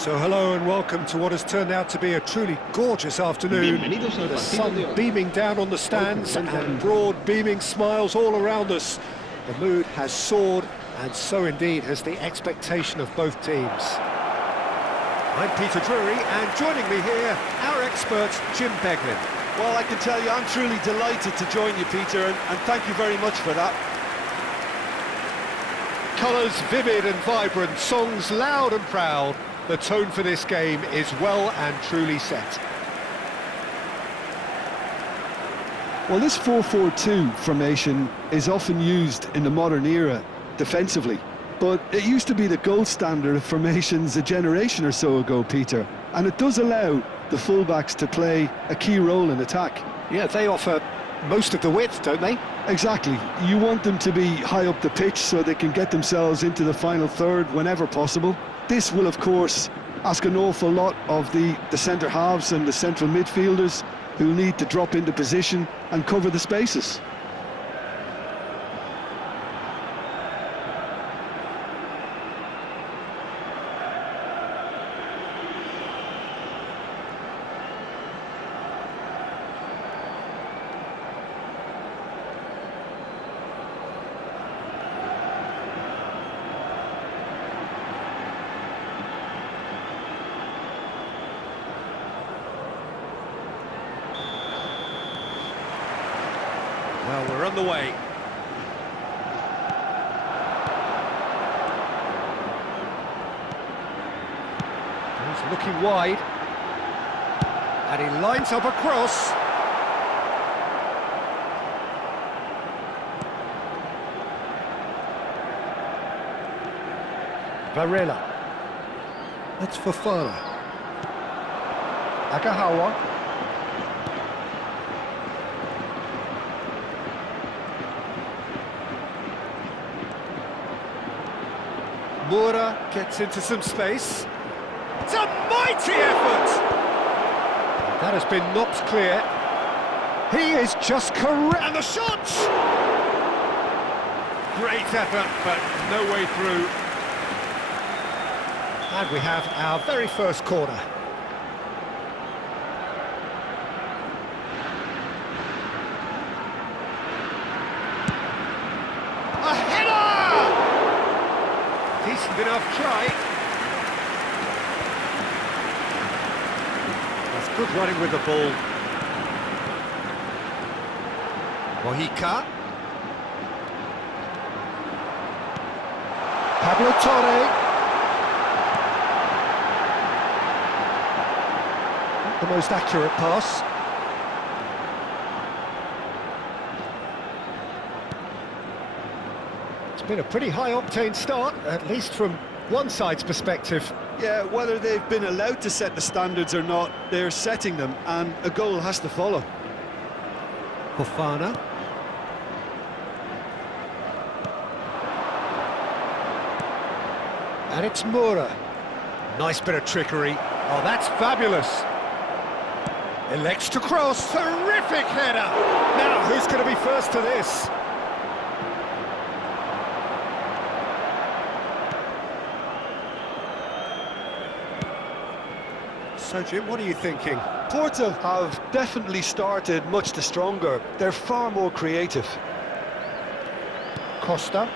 So hello and welcome to what has turned out to be a truly gorgeous afternoon. The sun beaming down on the stands and broad beaming smiles all around us. The mood has soared, and so indeed has the expectation of both teams. I'm Peter Drury, and joining me here, our expert Jim Beglin. Well, I can tell you I'm truly delighted to join you, Peter, and thank you very much for that. Colours vivid and vibrant, songs loud and proud. The tone for this game is well and truly set. Well, this 4-4-2 formation is often used in the modern era defensively, but it used to be the gold standard of formations a generation or so ago, Peter, and it does allow the fullbacks to play a key role in attack. Yeah, they offer most of the width, don't they? Exactly. You want them to be high up the pitch so they can get themselves into the final third whenever possible. This will, of course, ask an awful lot of the centre halves and the central midfielders who need to drop into position and cover the spaces. Well, we're on the way. He's looking wide. And he lines up a cross. Varela. That's Fofana. Agahawa. Moura gets into some space. It's a mighty effort! That has been knocked clear. He is just correct. And the shot! Great effort, but no way through. And we have our very first corner. A header! Decent enough try. That's good running with the ball. Mojica. Pablo Torre. Not the most accurate pass. It's been a pretty high-octane start, at least from one side's perspective. Yeah, whether they've been allowed to set the standards or not, they're setting them, and a goal has to follow. Fofana. And it's Moura. Nice bit of trickery. Oh, that's fabulous. Elects to cross. Terrific header. Now, who's going to be first to this? So, Jim, what are you thinking? Porto have definitely started much the stronger. They're far more creative. Costa.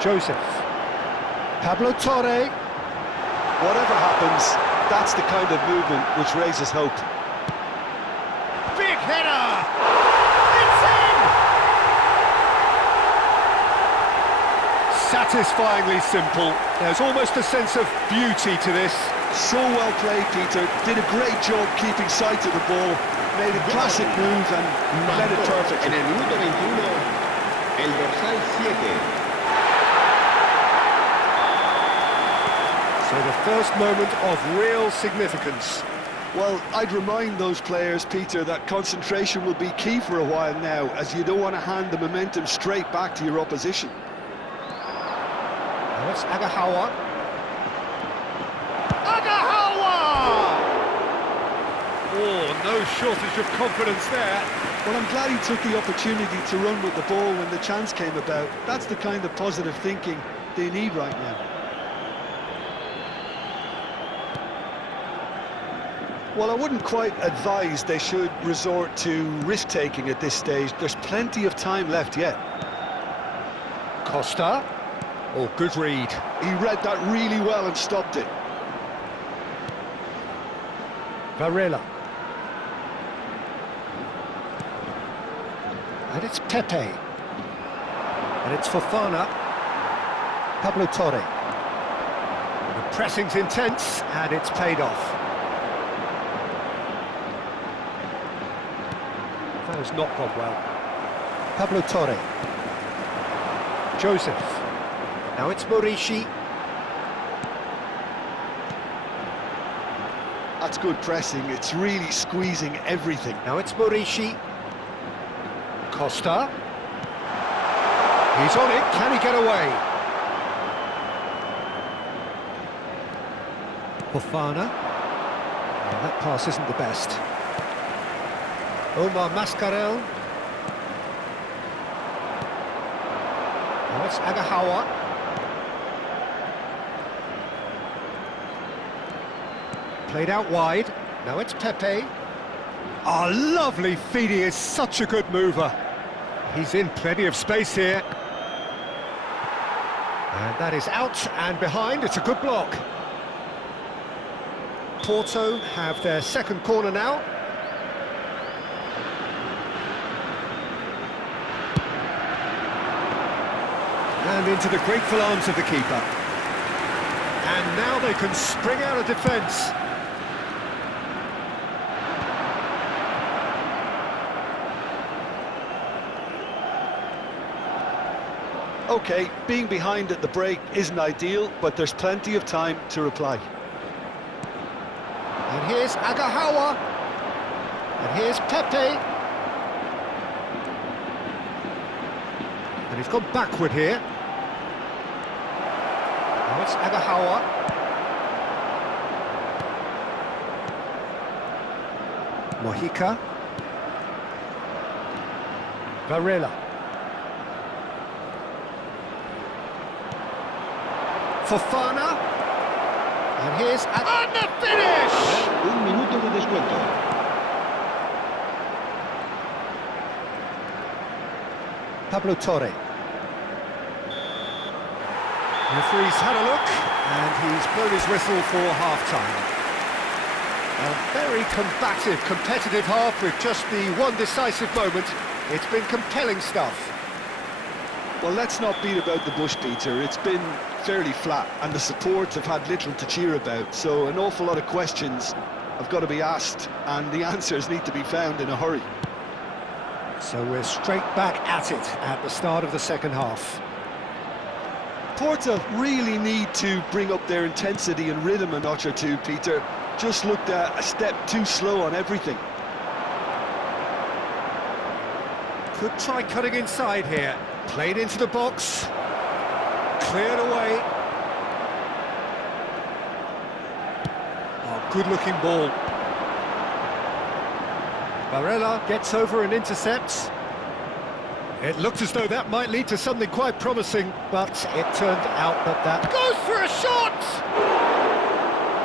Joseph. Pablo Torre. Whatever happens, that's the kind of movement which raises hope. Big header! It's in! Satisfyingly simple. There's almost a sense of beauty to this. So well played, Peter. Did a great job keeping sight of the ball. Made a classic move and led it perfectly. En el minuto 21, el dorsal 7. So the first moment of real significance. Well, I'd remind those players, Peter, that concentration will be key for a while now, as you don't want to hand the momentum straight back to your opposition. Now it's Agahawa. Agahawa! Oh, no shortage of confidence there. Well, I'm glad he took the opportunity to run with the ball when the chance came about. That's the kind of positive thinking they need right now. Well, I wouldn't quite advise they should resort to risk-taking at this stage. There's plenty of time left yet. Costa. Oh, good read. He read that really well and stopped it. Varela. And it's Pepe. And it's Fofana. Pablo Torre. The pressing's intense, and it's paid off. That has not gone well. Pablo Torre. Joseph. Now it's Morishi. That's good pressing. It's really squeezing everything. Now it's Morishi. Costa. He's on it. Can he get away? Fofana. Yeah, that pass isn't the best. Omar Mascarell. Now it's Agahawa. Played out wide. Now it's Pepe. Oh, lovely feed. He is such a good mover. He's in plenty of space here. And that is out and behind. It's a good block. Porto have their second corner now. And into the grateful arms of the keeper. And now they can spring out of defence. OK, being behind at the break isn't ideal, but there's plenty of time to reply. And here's Agahawa. And here's Pepe. And he's gone backward here. Now it's Agahawa. Mojica. Varela. Fofana. And here's... And the finish! Un minuto de descuento. Pablo Torre. The referee's had a look, and he's blown his whistle for half-time. A very combative, competitive half with just the one decisive moment. It's been compelling stuff. Well, let's not beat about the bush, Peter. It's been fairly flat, and the supports have had little to cheer about, so an awful lot of questions have got to be asked, and the answers need to be found in a hurry. So we're straight back at it at the start of the second half. Porto really need to bring up their intensity and rhythm a notch or two, Peter. Just looked a step too slow on everything. Could try cutting inside here. Played into the box. Cleared away. Oh, good-looking ball. Varela gets over and intercepts. It looked as though that might lead to something quite promising, but it turned out that goes for a shot!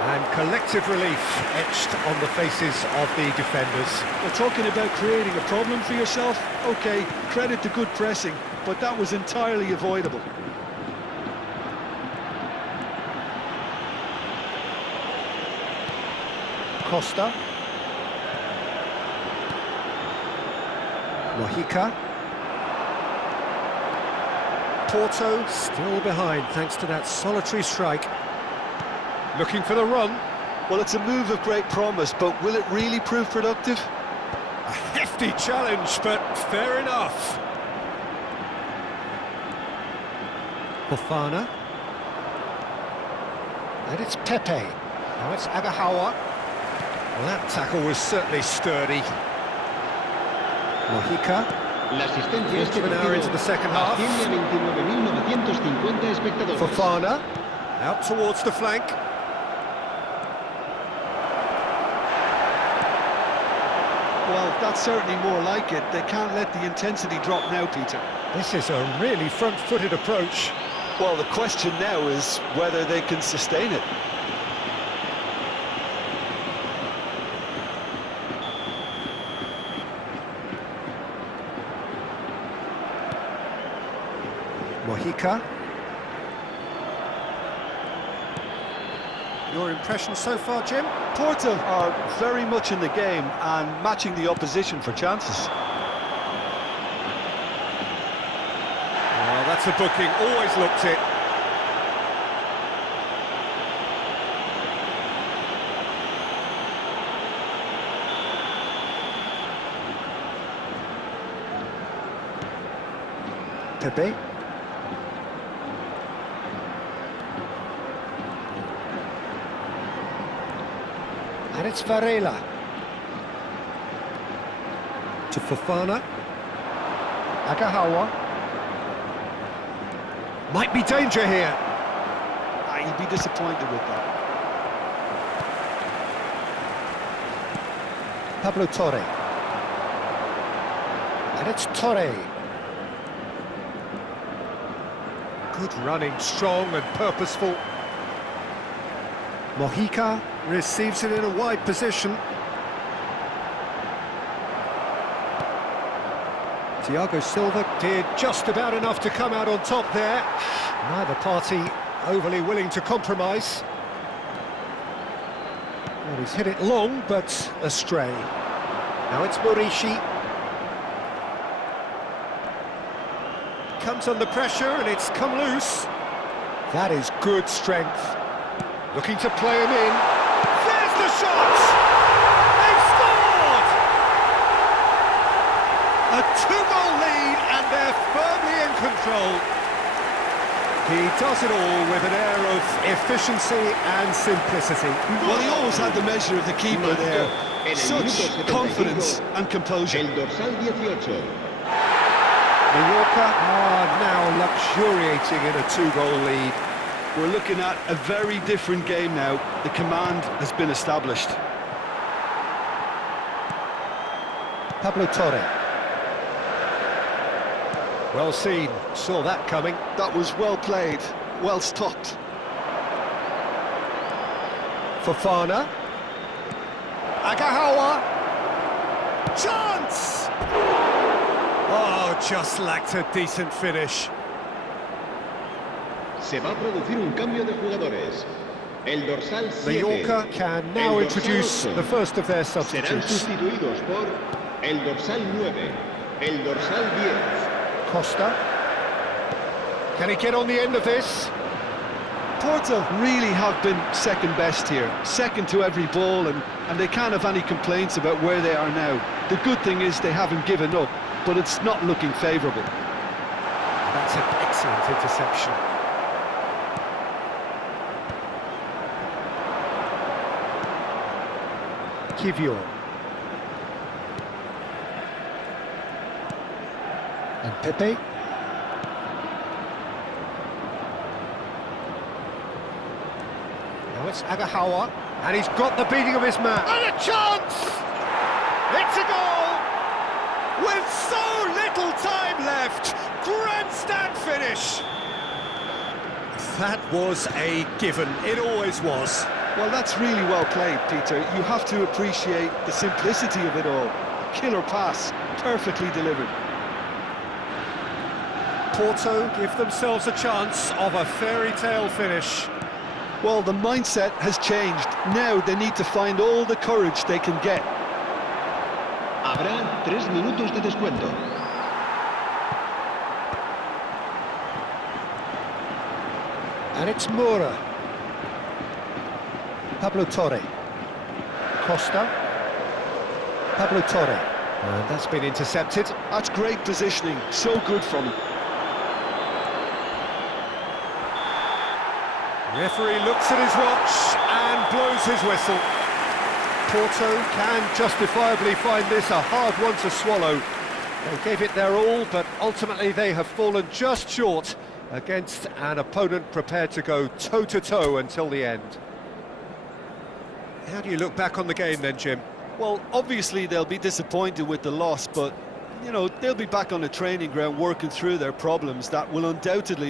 And collective relief etched on the faces of the defenders. Well, talking about creating a problem for yourself, OK, credit to good pressing, but that was entirely avoidable. Costa. Mojica. Porto still behind thanks to that solitary strike. Looking for the run. Well, it's a move of great promise, but will it really prove productive? A hefty challenge, but fair enough. Fofana. And it's Pepe. Now it's Agahawa. Well, that tackle was certainly sturdy. Mojica. La asistencia Into an hour into the second half. asciende a 29.950 espectadores. Fofana. Out towards the flank. Well, that's certainly more like it. They can't let the intensity drop now, Peter. This is a really front-footed approach. Well, the question now is whether they can sustain it. Mojica. Your impression so far, Jim? Porto are very much in the game and matching the opposition for chances. Well, that's a booking, always looked it. Pepe. And it's Varela. To Fofana. Agahawa. Might be danger here. He'd be disappointed with that. Pablo Torre. And it's Torre. Good running, strong and purposeful. Mojica receives it in a wide position. Thiago Silva did just about enough to come out on top there. Neither party overly willing to compromise. Well, he's hit it long, but astray. Now it's Morishi. Comes under pressure and it's come loose. That is good strength. Looking to play him in. There's the shot! They've scored! A two-goal lead and they're firmly in control. He does it all with an air of efficiency and simplicity. Well, he always had the measure of the keeper there. Such confidence and composure. El dorsal 18. Mallorca are now luxuriating in a two-goal lead. We're looking at a very different game now. The command has been established. Pablo Torre. Well seen, saw that coming. That was well played, well stopped. Fofana. Agahawa. Chance! Oh, just lacked a decent finish. Se va a producir un cambio de jugadores. El dorsal 7. Mallorca can now introduce the first of their Serán substitutes. sustituidos por el dorsal 9, el dorsal 10. Costa. Can he get on the end of this? Porto really have been second best here, second to every ball, and they can't have any complaints about where they are now. The good thing is they haven't given up, but it's not looking favourable. That's an excellent interception. Kivior. And Pepe. Now it's Agahawa, and he's got the beating of his man. And a chance! It's a goal! With so little time left, grandstand finish! That was a given, it always was. Well, that's really well played, Peter. You have to appreciate the simplicity of it all. Killer pass, perfectly delivered. Porto give themselves a chance of a fairy tale finish. Well, the mindset has changed. Now they need to find all the courage they can get. Habrá 3 minutos de descuento. And it's Moura. Pablo Torre. Costa. Pablo Torre. And that's been intercepted. That's great positioning, so good from him. Referee looks at his watch and blows his whistle. Porto can justifiably find this a hard one to swallow. They gave it their all, but ultimately they have fallen just short against an opponent prepared to go toe-to-toe until the end. How do you look back on the game then, Jim? Well, obviously they'll be disappointed with the loss, but, you know, they'll be back on the training ground working through their problems that will undoubtedly